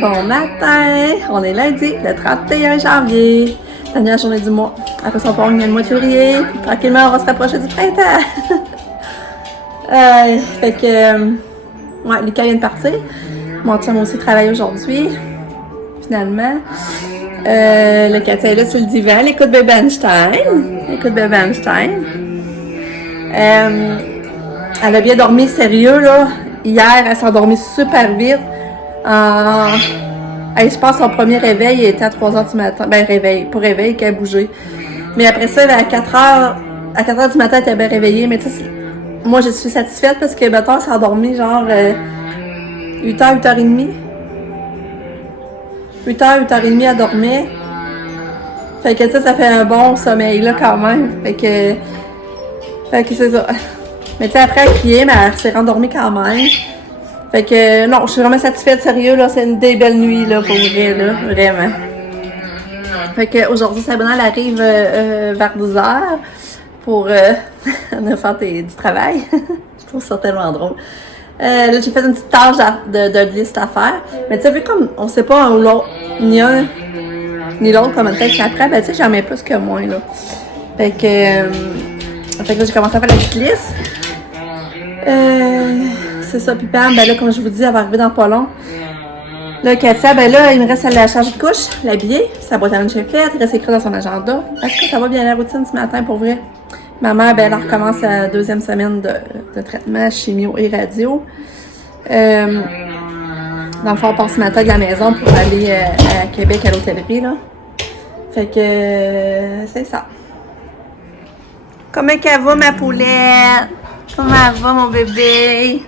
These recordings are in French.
Bon matin! On est lundi, le 31 janvier. Dernière journée du mois. Après ça, on part le mois de février. Tranquillement, on va se rapprocher du printemps. Fait que... ouais, Lucas vient de partir. Mon chum aussi travaille aujourd'hui. Finalement. Le Katia est là sur le divan. Elle écoute Bébé Einstein. Elle a bien dormi, sérieux, là. Hier, elle s'est endormie super vite. Je pense que son premier réveil était à 3h du matin. Ben, pas réveil, qu'elle a bougé. Mais après ça, à 4h du matin, elle était bien réveillée. Mais tu sais, moi, je suis satisfaite parce que, mettons, elle s'est endormie genre 8h, 8h30. 8h, 8h30, elle dormait. Fait que, tu sais, ça fait un bon sommeil, là, quand même. Fait que c'est ça. Mais tu sais, après, elle criait, mais elle s'est rendormie quand même. Fait que, non, je suis vraiment satisfaite, sérieux, là. C'est une des belles nuits, là, pour vrai, là. Vraiment. Fait que, aujourd'hui, Sabrina, elle arrive vers 12h pour nous faire du travail. Je trouve ça tellement drôle. Là, j'ai fait une petite tâche de liste à faire. Mais tu sais, vu comme on sait pas ni un ni l'autre comment peut-être qu'après, ben tu sais, j'en mets plus que moins, là. Fait que là, j'ai commencé à faire la petite liste. C'est ça, puis bam, ben là, comme je vous dis, elle va arriver dans pas long. Là, Katia, ben là, il me reste à la changer de couche, l'habiller, sa boîte à lunch est faite, il reste écrit dans son agenda. Est-ce que ça va bien la routine ce matin, pour vrai? Ma mère, ben, elle recommence sa deuxième semaine de traitement, chimio et radio. Dans le fond, on part ce matin de la maison pour aller à Québec, à l'hôtellerie, là. Fait que, c'est ça. Comment qu'elle va, ma poulette? Comment elle va, mon bébé?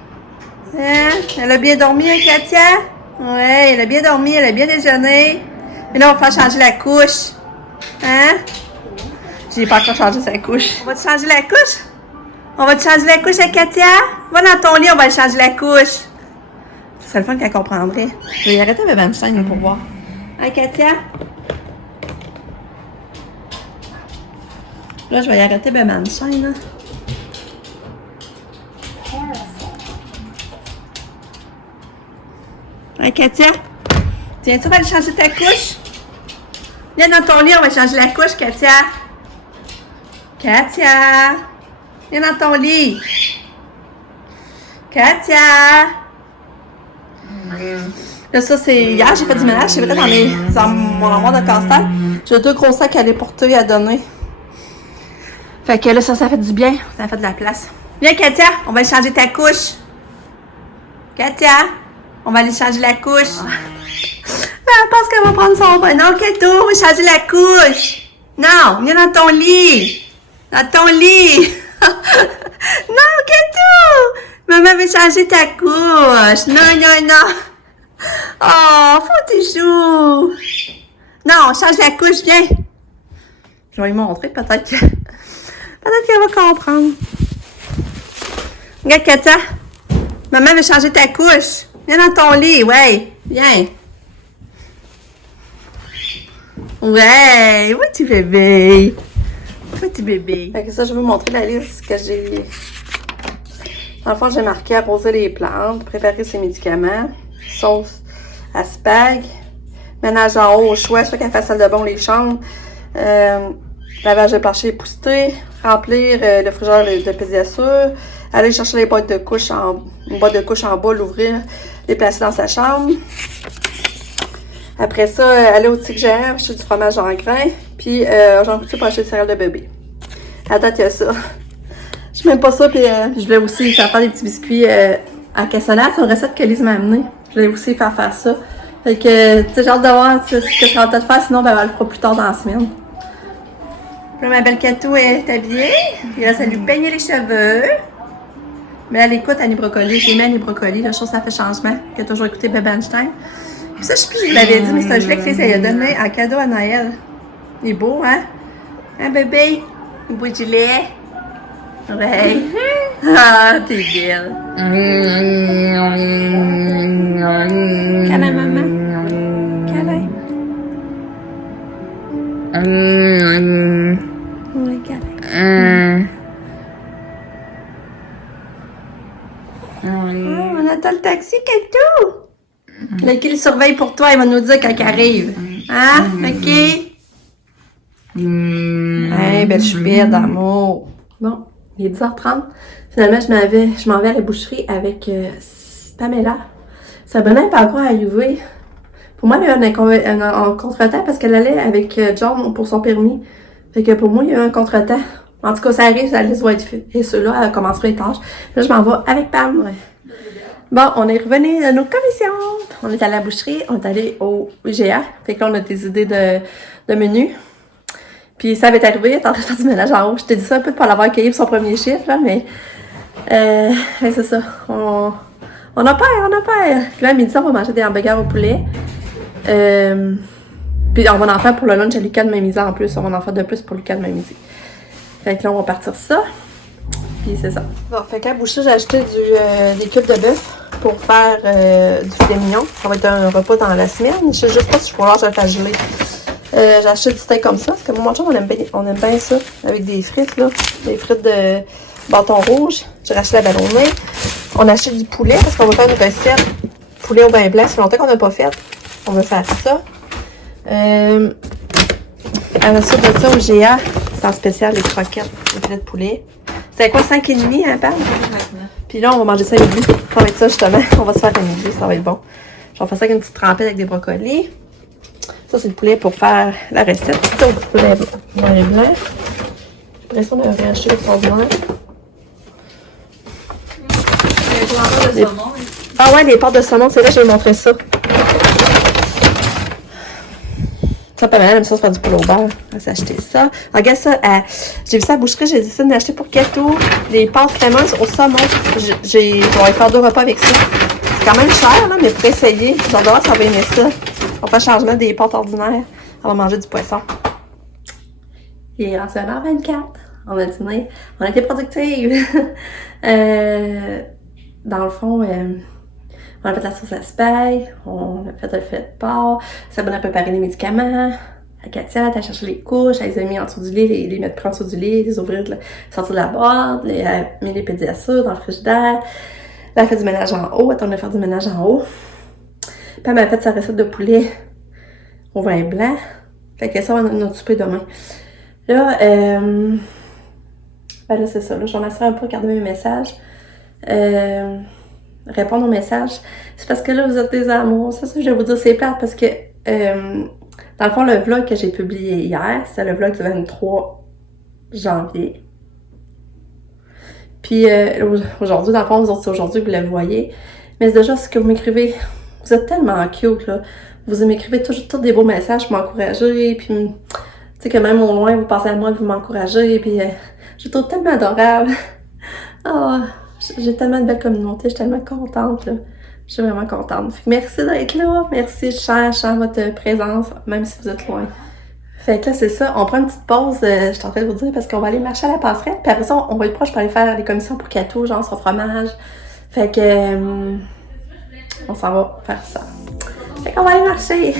Hein? Elle a bien dormi, hein, Katia? Ouais, elle a bien dormi, elle a bien déjeuné. Mais là, on va faire changer la couche. Hein? J'ai pas encore changé sa couche. On va te changer la couche? On va te changer la couche à Katia? Va dans ton lit, on va te changer la couche. C'est le fun qu'elle comprendrait. Je vais arrêter Bébé Einstein pour voir. Hein, Katia? Là, je vais y arrêter Bébé Einstein, là. Hein, Katia? Tiens-tu, on va aller changer ta couche? Viens dans ton lit, on va changer la couche, Katia. Katia! Viens dans ton lit. Katia! Là, ça, c'est... Hier, j'ai fait du ménage, c'est vrai, dans mon armoire de casse-tête. J'ai 2 gros sacs à aller porter, à donner. Fait que là, ça fait du bien. Ça fait de la place. Viens, Katia, on va aller changer ta couche. Katia, on va aller changer la couche. Elle pense qu'elle va prendre son bain. Non, Kato, on va changer la couche. Non, viens dans ton lit. Dans ton lit. Non, Kato. Maman veut changer ta couche. Non. Oh, faut tes joues. Non, change la couche, viens. Je vais lui montrer, peut-être qu'elle va comprendre. Regarde, Katia. Maman veut changer ta couche. Viens dans ton lit, ouais. Viens. Ouais, petit bébé. Petit bébé. Fait que ça, je vais vous montrer la liste que j'ai. Dans le fond, j'ai marqué arroser les plantes, préparer ses médicaments, sauce à spag, ménage en haut au choix, soit qu'elle fasse salle de bain ou les chambres, lavage de plancher épousseté, remplir le frigeur de pédiature, aller chercher les boîtes de couches une boîte de couches en bas, l'ouvrir, les placer dans sa chambre. Après ça, aller au Tigre, acheter du fromage en grains, puis j'en coutu pour acheter des céréales de bébé. À date, il y a ça. Je n'aime pas ça, puis je vais aussi faire des petits biscuits à cassonade. C'est une recette que Lise m'a amenée. Je vais aussi faire ça. Fait que, tu sais, j'ai hâte de voir ce que ça va peut-être faire, sinon, ben, elle le fera plus tard dans la semaine. Puis là, ma belle Kato est habillée. Il reste à lui peigner les cheveux. Mais elle écoute Annie Brocoli. J'ai mis Annie Brocoli. La chose, ça fait changement. Elle a toujours écouté Bébé Einstein. Puis ça, je sais plus si je l'avais dit, mais c'est un gilet que Lise a donné en cadeau à Noël. Il est beau, hein? Hein, bébé? Un beau gilet. Ouais. Ah, t'es belle. Câlin, maman. Câlin. Oui, câlin. Oh, on attend le taxi, Kato. Là, qu'il surveille pour toi, il va nous dire quand il arrive. Hein? OK? Hey, belle choupette d'amour. Bon, il est 10h30. Finalement, je m'en vais à la boucherie avec Pamela. Sabrina n'est pas encore arrivée. Pour moi, il y a eu un contretemps parce qu'elle allait avec John pour son permis. Fait que pour moi, il y a eu un contretemps. En tout cas, ça arrive, la liste va être faite. Et ceux-là, elle commencera les tâches. Là, je m'en vais avec Pam. Ouais. Bon, on est revenu de nos commissions. On est allé à la boucherie, on est allé au IGA. Fait que là, on a des idées de menu. Puis ça avait arrivé, elle est en train de faire du ménage en haut. Je t'ai dit ça un peu pour l'avoir accueilli pour son premier chiffre, là, mais c'est ça. On a peur. Puis là, à midi, on va manger des hamburgers au poulet. Puis on va en faire pour le lunch à Lucas demain midi en plus. On va en faire de plus pour Lucas demain midi. Fait que là, on va partir ça. Puis c'est ça. Bon, fait qu'à boucher, j'ai acheté des cubes de bœuf pour faire du filet mignon. Ça va être un repas dans la semaine. Je sais juste pas si je pourrais le faire geler. J'ai acheté du steak comme ça, parce que mon chum, on aime bien ça, avec des frites, là. Des frites de bâton rouge. J'ai racheté la ballonnée. On a acheté du poulet, parce qu'on va faire une recette poulet au vin blanc. Ça fait longtemps qu'on n'a pas fait. On va faire ça. Avec ça, de ça, au GA, c'est en spécial, les croquettes, les filets de poulet. C'est quoi, 5,5 à Pam? Puis là, on va manger ça à midi. Ça va être ça, justement. On va se faire à midi, ça va être bon. Je vais faire ça avec une petite trempette avec des brocolis. Ça, c'est le poulet pour faire la recette. Ça, au poulet blanc. Après ça, on a racheté l'extraordinaire. Ah ouais, les pâtes de saumon, c'est là que je vais montrer ça. Ça, pas mal, elle aime ça se faire du poulet au beurre. Elle s'est acheté ça. Regarde ça, j'ai vu ça à la boucherie, j'ai décidé d'acheter pour Kato des pâtes crémeuses au saumon. Je vais faire 2 repas avec ça. C'est quand même cher, là, mais pour essayer, j'adore, ça va aimer ça. On fait un changement des pâtes ordinaires. On va manger du poisson. Il est rendu 1h24. On a dîné. On a été productives. Dans le fond, on a fait la sauce à spaghette, on a fait le filet de porc, Sabrina a préparé les médicaments, à Katia, elle a cherché les couches, elle les a mis en dessous du lit, les mettre en dessous du lit, les ouvrir, sortir de la boîte, elle a mis les pédiassures dans le frigidaire, elle a fait du ménage en haut, elle tourne à faire du ménage en haut. Puis elle m'a fait sa recette de poulet au vin blanc, fait que ça, on a notre souper demain. Là, ben là, c'est ça, là, je vais m'assurer un peu, regarder mes messages. Répondre aux messages. C'est parce que là, vous êtes des amours. Ça, je vais vous dire, c'est plate parce que, dans le fond, le vlog que j'ai publié hier, c'est le vlog du 23 janvier. Puis, aujourd'hui, dans le fond, vous autres, c'est aujourd'hui que vous le voyez. Mais c'est déjà ce que vous m'écrivez. Vous êtes tellement cute, là. Vous m'écrivez toujours tous des beaux messages pour m'encourager. Puis, tu sais, que même au loin, vous pensez à moi, vous m'encouragez. Puis, je trouve tellement adorable. Oh, j'ai tellement de belle communauté, je suis tellement contente, là. Je suis vraiment contente. Fait que merci d'être là, merci, je sens votre présence, même si vous êtes loin. Fait que là, c'est ça, on prend une petite pause, je suis en train de vous dire, parce qu'on va aller marcher à la passerelle, puis après ça, on va être proche pour aller faire les commissions pour Kato, genre son fromage. Fait que, on s'en va faire ça. Fait qu'on va aller marcher.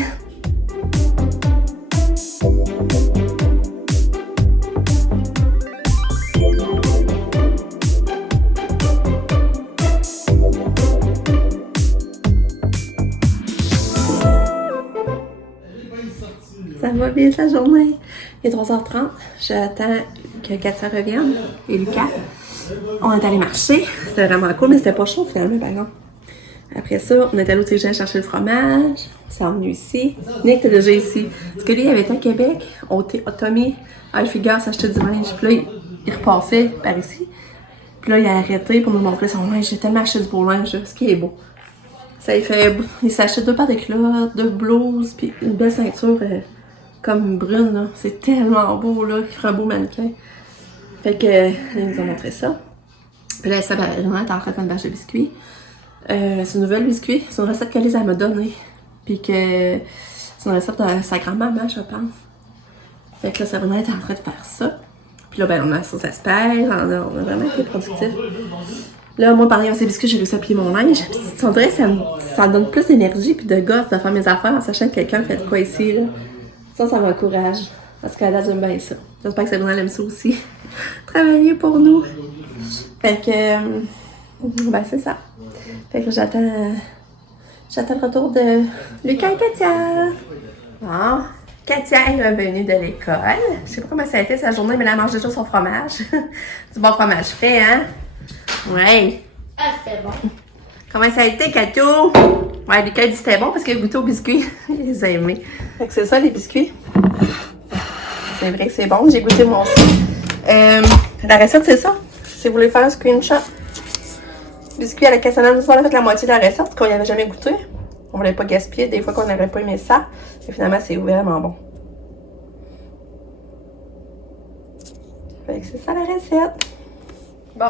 Ça va bien la journée. Il est 3h30. J'attends que Katia revienne et Lucas. On est allé marcher. C'était vraiment cool, mais c'était pas chaud finalement, par exemple. Après ça, on est allé au TGN chercher le fromage. On s'est revenu ici. Nick était déjà ici. Parce que lui, il avait été à Québec. Tommy, Alfigar s'achetait du linge. Puis là, il repassait par ici. Puis là, il a arrêté pour nous montrer son linge. J'ai tellement acheté du beau linge, ce qui est beau. Ça il fait. Il s'est acheté 2 paires de culottes, 2 blouses, puis une belle ceinture comme brune, là. C'est tellement beau, là. Il ferait un beau mannequin. Fait que, il nous a montré ça. Puis là, Sabrina est en train de faire une bâche de biscuits. C'est une nouvelle biscuit. C'est une recette que Lisa m'a donnée. Puis que c'est une recette de sa grand-maman, je pense. Fait que là, Sabrina est en train de faire ça. Puis là, ben, on a la sauce à spag. On a vraiment été productifs. Là, moi, pendant ces biscuits, j'ai réussi à plier mon linge. Puis, on dirait que ça me donne plus d'énergie puis de gosse de faire mes affaires en sachant que quelqu'un fait de quoi ici, là. Ça m'encourage. Parce qu'à la j'aime bien ça. J'espère que Sabrina aime ça aussi. Travailler pour nous. Fait que, ben, c'est ça. Fait que j'attends J'attends le retour de Lucas et Katia. Bon, Katia est revenue de l'école. Je sais pas comment ça a été sa journée, mais elle mange déjà son fromage. Du bon fromage frais, hein? Ouais. Ah, c'était bon. Comment ça a été, Kato? Ouais, Lucas dit que c'était bon parce qu'il a goûté aux biscuits. Il les a aimés. Fait que c'est ça, les biscuits. C'est vrai que c'est bon. J'ai goûté moi aussi. La recette, c'est ça. Si vous voulez faire un screenshot. Biscuits à la cassonade. Nous, on a fait la moitié de la recette qu'on n'y avait jamais goûté. On voulait pas gaspiller. Des fois qu'on n'aurait pas aimé ça. Et finalement, c'est vraiment bon. Fait que c'est ça la recette. Bon,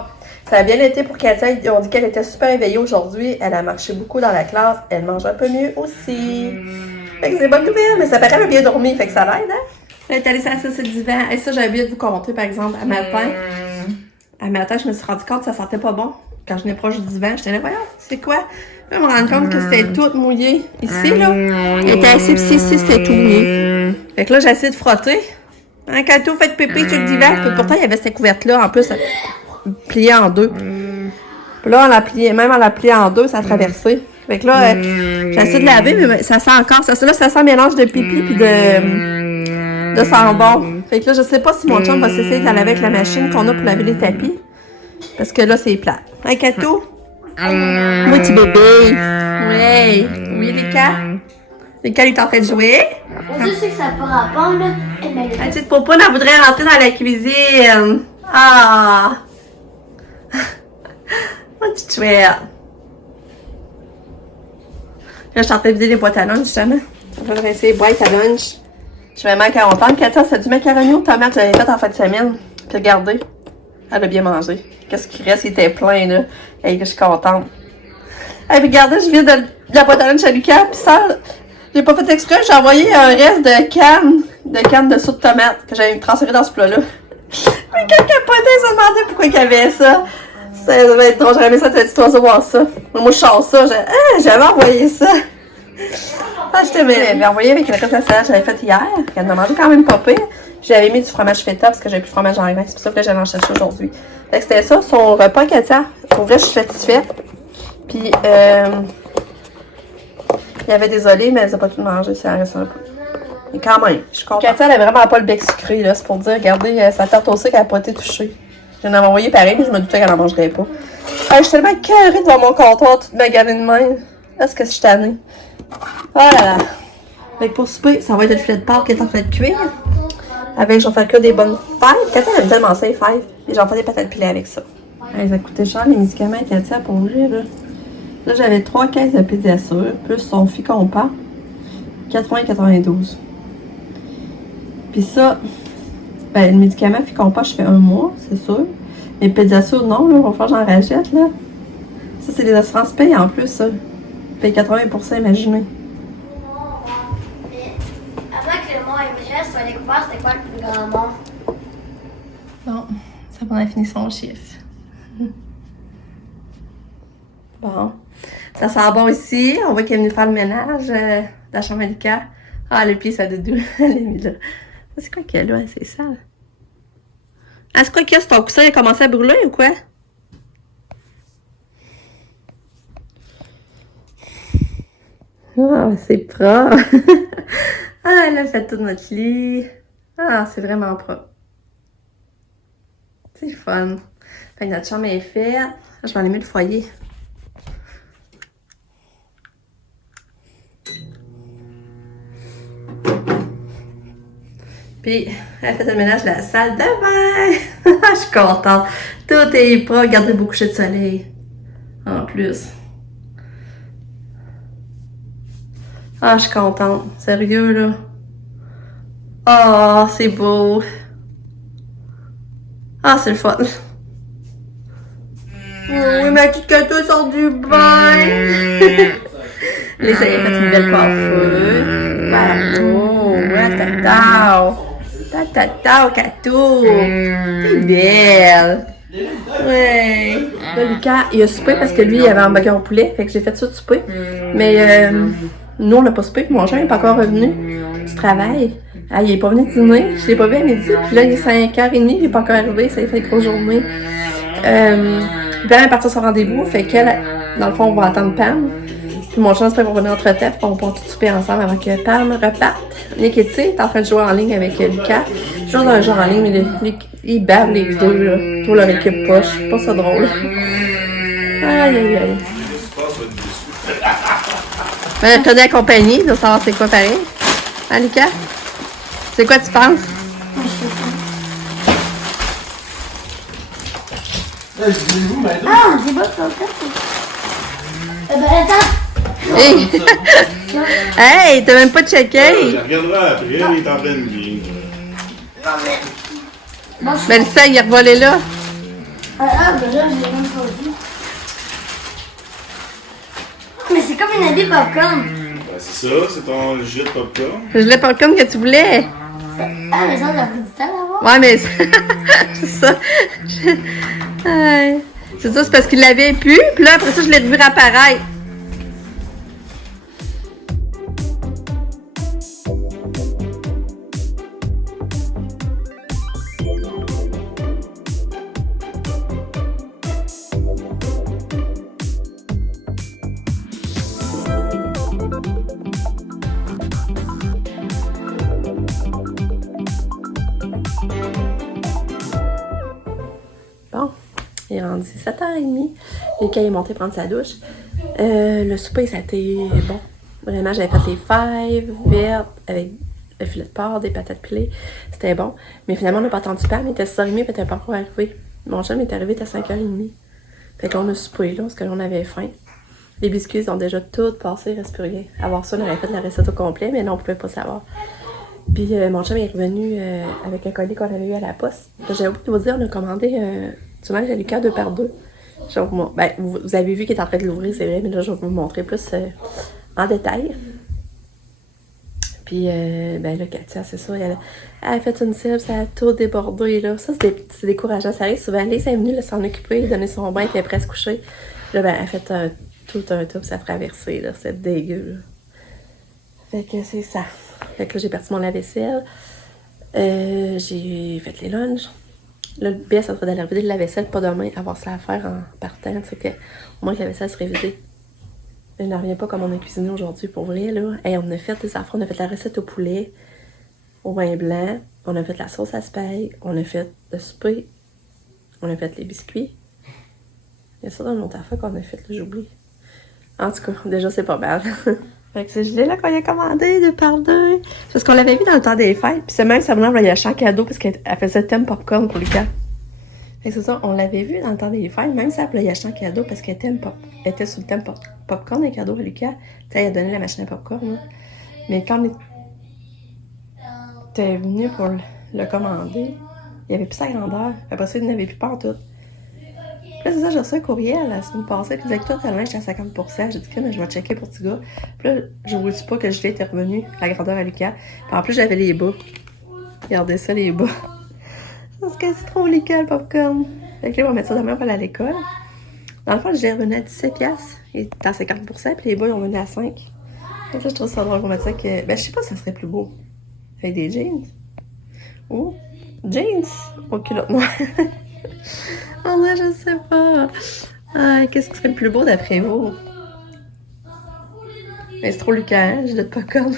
ça a bien été pour Katia. On dit qu'elle était super éveillée aujourd'hui. Elle a marché beaucoup dans la classe. Elle mange un peu mieux aussi. Fait que c'est bonne nouvelle, mais ça paraît qu'elle a bien dormi. Fait que ça l'aide, hein? Elle est allée s'asseoir sur le divan. Et ça, j'avais oublié de vous compter, par exemple, à matin. À matin, je me suis rendu compte que ça sentait pas bon. Quand je venais proche du divan, j'étais là, voyons, c'est quoi? Là, je me rends compte que c'était tout mouillé. Ici, là, elle était assise ici, c'était tout mouillé. Fait que là, j'ai essayé de frotter. Un cadeau fait pépé sur le divan. Puis pourtant, il y avait cette couverte-là, en plus, pliée en deux. Puis là, on l'a plié, même en la plié en deux, ça a traversé. Fait que là, j'ai essayé de laver, mais ça sent encore. Ça sent mélange de pipi puis de savon. Fait que là, je sais pas si mon chum va s'essayer de la laver avec la machine qu'on a pour laver les tapis. Parce que là, c'est plat. Hein, Kato? Moi, petit bébé. Oui. Oui, Lucas? Lucas, il est en train de jouer. Je sais que ça peut rapport, là. La petite popoune, elle voudrait rentrer dans la cuisine. Ah! Mon petit chouette. Là, je suis en train de vider les boîtes à lunch, justement. Je vais rincer les boîtes à lunch. Je suis vraiment contente. Katia, c'est du macaroni aux tomates que j'avais fait en fin de semaine. Puis regardez, elle a bien mangé. Qu'est-ce qui reste? Il était plein, là. Et je suis contente. Et puis regardez, je viens de la boîte à lunch à Lucas. Puis ça, j'ai pas fait exprès. J'ai envoyé un reste de canne de soupe de tomate que j'avais transféré dans ce plat-là. Mais quand capotait, ils se demandait pourquoi il y avait ça. Ça devait être drôle. J'aurais aimé ça, t'as dit, toi, voir ça. Mais moi, je sors ça. J'avais envoyé ça. Ah, je t'avais envoyé avec le reste de la salade que j'avais faite hier. Elle m'a mangé quand même pas pire. J'avais mis du fromage feta parce que j'avais plus de fromage en grain. C'est pour ça que j'allais en chercher aujourd'hui. Fait que c'était ça, son repas, Katia. Pour vrai, je suis satisfaite. Puis, il avait désolé, mais elle n'a pas tout mangé. Ça reste un peu. Mais quand même, je suis contente. Katia, elle a vraiment pas le bec sucré, là. C'est pour dire, regardez, sa tarte au sucre, elle n'a pas été touchée. Je l'ai envoyé pareil, mais je me doutais qu'elle n'en mangerait pas. Ah, je suis tellement carrée devant mon comptoir, toute maganée de même. Est-ce que je suis tannée? Oh là là. Fait que pour souper, ça va être le filet de porc qui est en train de cuire. Avec, je vais faire que des bonnes fèves. Katia aime tellement ça, les fèves. Et j'en fais des patates pilées avec ça. Ouais, ça coûtait cher, les médicaments, Katia, pour vrai, là. Là, j'avais 3 caisses de pédiassure, plus son Ficompa, 80,92. Puis ça, ben, le médicament Ficompa, je fais 1 mois, c'est sûr. Mais pédiassure, non, là, il va falloir que j'en rachète, là. Ça, c'est les assurances payent en plus, ça. Paye 80%, imaginez. Mais avant que le mot MGS soit découvert, c'était quoi le plus grand mot? Bon, ça va, on a fini son chiffre. Bon, ça sent bon ici. On voit qu'elle est venue faire le ménage de la chambre à Lucas. Ah, le pied, ça doudou. Elle est mise là. C'est quoi qu'il y a là? C'est sale. Ah, c'est quoi qu'il y a? Ton coussin, il a commencé à brûler ou quoi? Ah, c'est propre. Ah, elle a fait tout notre lit. Ah, c'est vraiment propre. C'est le fun. Fait que notre chambre est faite. Je vais aller mettre le foyer. Puis, elle fait le ménage de la salle de bain. Je suis contente. Tout est propre. Regardez beaucoup coucher de soleil. En plus. Ah, je suis contente. Sérieux, là. Ah, c'est beau. Ah, c'est le fun. Oui, ma petite Kato sort du bain. Les ça y a fait une belle coiffure. Bravo. Tatao, Kato. T'es belle. Ouais. Là, Lucas, il a soupé parce que lui, il avait un hamburger au poulet. Fait que j'ai fait ça de souper. Mais nous, on n'a pas soupé. Mon chien n'est pas encore revenu du travail. Ah, il est pas venu dîner. Je l'ai pas vu à midi. Puis là, il est 5h30. Il n'est pas encore arrivé. Ça a fait une grosse journée. Puis elle est partie à son rendez-vous. Fait qu'elle, dans le fond, on va attendre Pam. Puis mon chum se prépare pour venir entre-temps, puis on va tout souper ensemble avant que Pam reparte. Nick et T est en train de jouer en ligne avec Lucas. Ils jouent dans un jeu en ligne, mais ils bavent les deux, là. Pour leur équipe poche. C'est pas ça drôle. Aïe, aïe, aïe. Ben, tenez accompagné, il doit savoir c'est quoi pareil. Hein, Lucas? C'est quoi tu penses? Ah, j'ai pas ça. Ben, attends. Hey! Hey, t'as même pas checké! Je regarderai après, il est en train de lire. Ben, le sang, il est revolé là. Ben là, j'ai même pas vu. Mais c'est comme une habille popcorn. Ben, c'est ça, c'est ton jus de popcorn. Je l'ai pas comme que tu voulais. Ah, mais ça, j'ai pris du temps à voir. Ouais, mais c'est ça. Ouais. C'est ça, c'est parce qu'il l'avait plus. Puis là, après ça, je l'ai revu réapparaître. Bon, il est rendu 7h30. Lucas est monté prendre sa douche. Le souper, ça a été bon. Vraiment, j'avais fait les fèves vertes avec le filet de porc, des patates pilées. C'était bon. Mais finalement, on n'a pas attendu Pam. Il était 6h30 puis il était pas encore arrivé. Mon chum est arrivé à 5h30. Fait que là, on a soupé là, parce que là, on avait faim. Les biscuits, ils ont déjà tout passé, il reste plus rien. Avant ça, on aurait fait la recette au complet, mais là, on pouvait pas savoir. Puis mon chum est revenu avec un colis qu'on avait eu à la poste. J'ai oublié de vous dire, on a commandé du linge à Lucas 2 par 2. Ben, vous avez vu qu'il est en train de l'ouvrir, c'est vrai, mais là, je vais vous montrer plus en détail. Puis, ben là, Katia, c'est ça, elle a fait une selle, ça a tout débordé, là. Ça, c'est décourageant. Ça arrive souvent. Lise est venue là, s'en occuper, donner son bain, elle était presque couchée. Là, ben, elle a fait tout un tour, ça a traversé, là. C'est dégueu, là. Fait que c'est ça. Fait que là, j'ai parti mon lave-vaisselle. J'ai fait les lunchs. Là, le bien, ça serait d'aller vider la vaisselle, pas demain, avoir ça à faire en partant. Tu sais, que, au moins que la vaisselle serait vidée. Je ne reviens pas comme on a cuisiné aujourd'hui, pour vrai, là. Hey, on a fait des affaires, on a fait la recette au poulet, au vin blanc, on a fait la sauce à spag, on a fait le souper, on a fait les biscuits. Il y a ça dans l'autre affaire qu'on a fait, là, j'oublie. En tout cas, déjà, c'est pas mal. Fait que c'est gelé là qu'on a commandé de par deux. Parce qu'on l'avait vu dans le temps des fêtes. Puis c'est même ça venait voyage en cadeau parce qu'elle faisait thème popcorn pour Lucas. Fait que c'est ça, on l'avait vu dans le temps des fêtes. Même ça, elle acheté en cadeau parce qu'elle était sur le thème popcorn et cadeau à Lucas. Tu sais, elle a donné la machine à popcorn. Là. Mais quand on était venu pour le commander, il n'y avait plus sa grandeur. Après ça, il n'avait plus pas en tout. Puis là, c'est ça, j'ai reçu un courriel la semaine passée qui disait que tout le linge était à 50%. J'ai dit que mais je vais checker pour petit gars. Puis là, je ne vous dis pas que je l'ai été revenu, la grandeur à Lucas. Puis en plus, j'avais les bas. Regardez ça, les bas. Parce que c'est trop Lucas, le popcorn. Fait que là, on va mettre ça demain pour aller à l'école. Dans le fond, je l'ai revenu à 17$. Il était à 50%, puis les bas, ils ont venu à 5$. Fait que là, je trouve ça drôle qu'on mette ça que... Ben, je sais pas si ça serait plus beau. Avec des jeans. Ou jeans au culotte noire. Oh là, je sais pas. Qu'est-ce qui serait le plus beau d'après vous? Mais c'est trop Lucas, hein? J'ai de popcorn.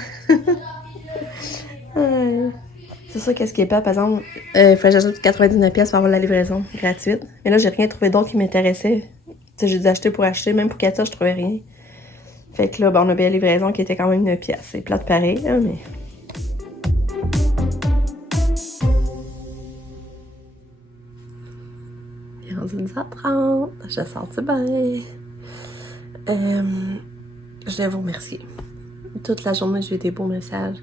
C'est ça, qu'est-ce qui est pas, par exemple, il fallait que j'ajoute 99$ pour avoir la livraison gratuite. Mais là, j'ai rien trouvé d'autre qui m'intéressait. Tu sais, j'ai dû acheter pour acheter. Même pour Katia, je trouvais rien. Fait que là, ben, on a bien la livraison qui était quand même 1$. C'est plate pareil, hein, mais... Il est rendu 10h30. J'ai senti bien. Je vais vous remercier. Toute la journée, j'ai eu des beaux messages.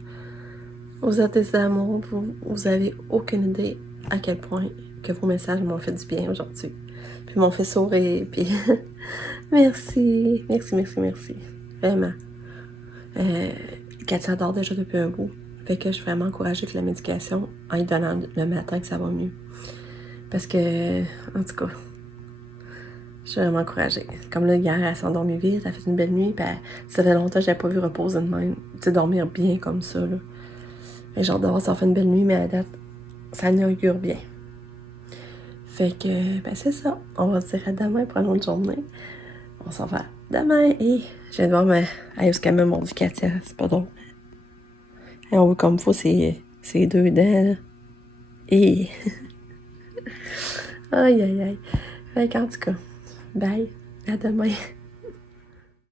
Vous êtes des amours, vous avez aucune idée à quel point que vos messages m'ont fait du bien aujourd'hui. Puis m'ont fait sourire, puis merci, merci, merci, merci. Vraiment. Katia adore déjà depuis un bout. Fait que je suis vraiment encouragée avec la médication en y donnant le matin que ça va mieux. Parce que, en tout cas, je suis vraiment encouragée. Comme là, hier, elle s'est endormie vite, elle a fait une belle nuit, puis ça fait longtemps que je n'avais pas vu reposer de même. Tu sais, dormir bien comme ça, là. Et genre d'avoir ça fait une belle nuit, mais à date, ça inaugure bien. Fait que, ben c'est ça. On va se dire à demain pour une autre journée. On s'en va demain. Et je viens de voir ma... Hey, ce qu'elle m'a mordu Katia. C'est pas drôle. Et on voit comme faut ses deux dents, là. Et... aïe, aïe, aïe. Fait qu'en tout cas, bye. À demain.